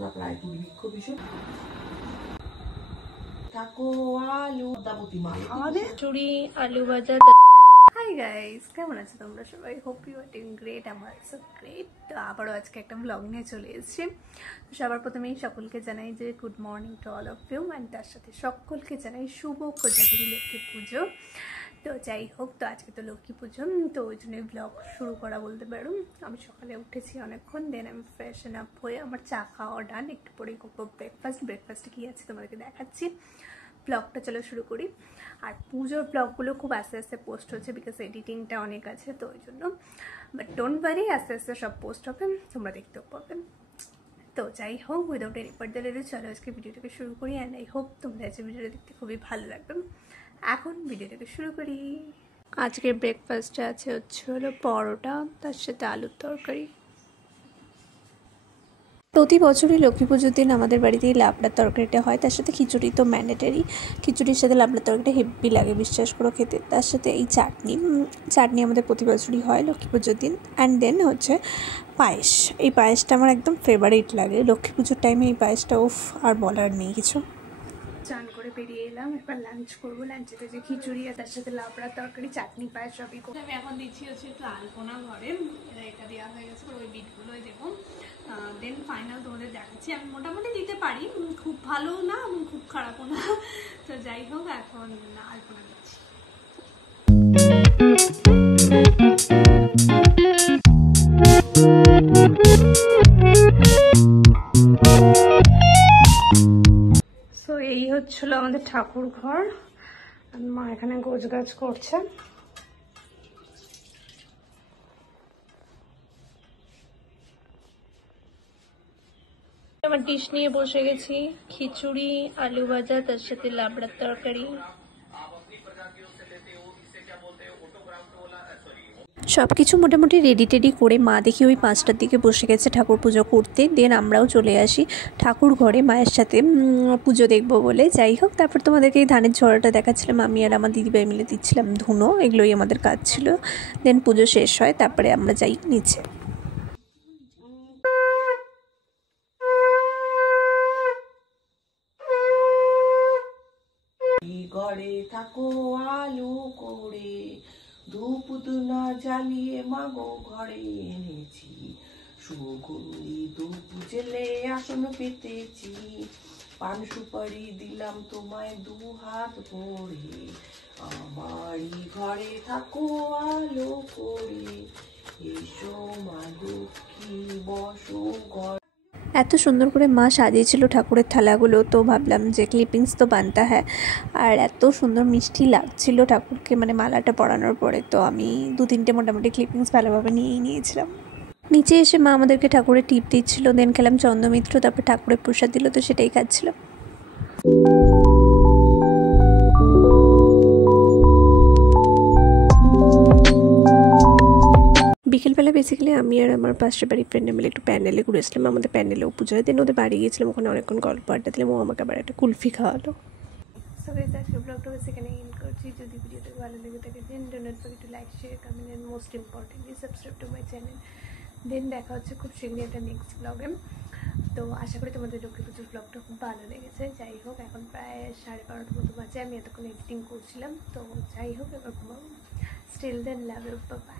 তোমরা প্রায় দুর্ভিক্ষ ভীষণ থাকো আলু দাবতি মাল আমাদের চুরি আলু ভাজা। হাই গাইস, কেমন আছো তোমরা সবাই? Hope you are doing great. আমার সো গ্রেট। তো আবারও আজকে একটা ব্লগ নিয়ে চলে এসেছি। সবার প্রথমেই সকলকে জানাই যে good morning to all of you, and তার সাথে সকলকে জানাই শুভ কোজাগিরি লক্ষ্মী পুজো। তো যাই হোক, তো আজকে তো লক্ষ্মী পুজো, তো ওই জন্যই ব্লগ শুরু করা বলতে পারো। আমি সকালে উঠেছি অনেকক্ষণ, দেন আমি ফ্রেশন আপ হয়ে আমার চা খাওয়া ডান, একটু পরেই করবো ব্রেকফাস্টে কী আছে তোমাদেরকে দেখাচ্ছি। ব্লগটা চলো শুরু করি। আর পুজোর ব্লগগুলো খুব আস্তে আস্তে পোস্ট হচ্ছে, বিকজ এডিটিংটা অনেক আছে, তো ওই জন্য। বাট ডোন্ট ওয়ারি, আস্তে আস্তে সব পোস্ট হবে, তোমরা দেখতেও পাবে। তো যাই হোক, উইদাউট এনি ফার্দার এডু চলো আজকে ভিডিওটাকে শুরু করি, অ্যান্ড আই হোপ তোমরা আজকে ভিডিওটা দেখতে খুবই ভালো লাগবে। এখন ভিডিওটাকে শুরু করি। আজকের ব্রেকফাস্টে আছে হলো পরোটা, তার সাথে আলুর তরকারি। প্রতি বছরই লক্ষ্মী পুজোর দিন আমাদের বাড়িতেই লাবড়ার তরকারিটা হয়, তার সাথে খিচুড়ি তো ম্যান্ডেটারি। খিচুড়ির সাথে লাবড়ার তরকারিটা হেভি লাগে, বিশ্বাস করো খেতে। তার সাথে এই চাটনি আমাদের প্রতি বছরই হয় লক্ষ্মী পুজোর দিন। অ্যান্ড দেন হচ্ছে পায়েস। এই পায়েসটা আমার একদম ফেভারিট লাগে লক্ষ্মী পুজোর টাইমে। এই পায়েসটা উফ, আর বলার নেই কিছু। চান করে বেরিয়ে এলাম, এবার লাঞ্চ করবো। লাঞ্চেতে যে খিচুড়ি আর তার সাথে লাবড়ার তরকারি, চাটনি, পায়েস সবই করবো। আমি এখন দিচ্ছি হচ্ছে একটু আলপনা ঘরে, এটা দেওয়া হয়ে গেছে, ওই বিটগুলোই দেবো। দেন ফাইনাল তোমাদের দেখাচ্ছি। আমি মোটামুটি দিতে পারি, খুব ভালো না খুব খারাপও না। তো যাই হোক, এখন আলপনা দিচ্ছি। তো এই হচ্ছিল আমাদের ঠাকুর ঘর। মা এখানে গোছ গাছ করছে। আমার ডিশ নিয়ে বসে গেছি, খিচুড়ি, আলু ভাজা, তার সাথে লাবড়ার তরকারি। সব কিছু মোটামুটি রেডি টেডি করে মা দেখি ওই 5টার দিকে বসে গেছে ঠাকুর পুজো করতে। দেন আমরাও চলে আসি ঠাকুর ঘরে মায়ের সাথে পুজো দেখবো বলে। যাই হোক, তারপর তোমাদেরকে এই ধানের ঝড়াটা দেখাচ্ছিলাম। আমি আর আমার দিদিভাই মিলে দিচ্ছিলাম ধুনো, এগুলোই আমাদের কাজ ছিল। দেন পুজো শেষ হয়, তারপরে আমরা যাই নিচে। ঘরে থাকো আলু করে ধূপ ধুনা জ্বালিয়ে মাগো ঘরে এনেছি সুগন্ধি ধূপ জেলে আসন পেতেছি পান সুপারি দিলাম তোমায় 2 হাত ভরে আমারই ঘরে থাকো আলো করে এসো মা লক্ষ্মী বসো ঘর। এত সুন্দর করে মা সাজিয়েছিল ঠাকুরের থালাগুলো, তো ভাবলাম যে ক্লিপিংস তো বানতা হ্যাঁ। আর এত সুন্দর মিষ্টি লাগছিল ঠাকুরকে, মানে মালাটা পরানোর পরে। তো আমি 2-3টে মোটামুটি ক্লিপিংস ভালোভাবে নিয়েই নিয়েছিলাম। নিচে এসে মা আমাদেরকে ঠাকুরের টিপ দিচ্ছিল। দেন খেলাম চন্দ্রমিত্র, তারপর ঠাকুরের প্রসাদ দিল, তো সেটাই খাচ্ছিলাম। বিকেলবেলা বেসিক্যালি আমি আর আমার পাশের বাড়ির ফ্রেন্ডে মিলে একটু প্যান্ডেলে ঘুরেছিলাম। আমাদের প্যান্ডেলেও পুজো হয়। দেন ওদের বাড়ি গিয়েছিলাম, ওখানে অনেকক্ষণ গল্প আড্ডা দিলাম। ও আমাকে আবার একটা কুলফি খাওয়ালো। সবাই আজকে ব্লগটা সেখানে এন্ড করছি। যদি ভিডিওটা ভালো লেগে থাকে then don't forget to like, share, comment, and most importantly subscribe to my channel. Then দেখা হচ্ছে খুব শীঘ্রই একটা নেক্সট ব্লগে। তো আশা করি তোমাদের লক্ষ্মী পুজোর ব্লগটা খুব ভালো লেগেছে। যাই হোক, এখন প্রায় 12:30 মতো বাজে, আমি এতক্ষণ এডিটিং করছিলাম। তো যাই হোক, এবার ঘুমাবো। Still then love you, by.